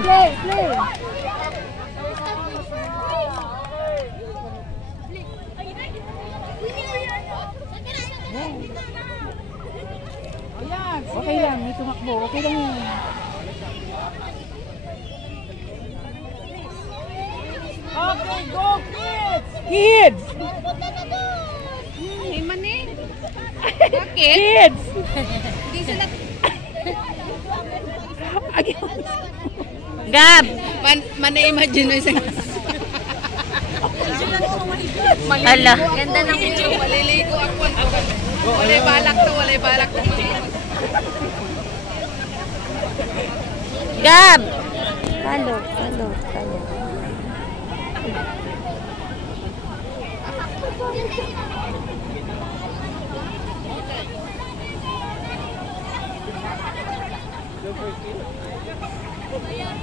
Play, play. Ayan, okay lang, may tumakbo. Okay lang yun. Okay, go kids! Kids! Hey, mani. Bakit? Kids! Hindi sila... Gab! Mana-imagine mo isang... Hala. Ganda ng video. Maliligo ako. Walay balak to, walay balak to. Gab! Talo, talo, talo. Ayan.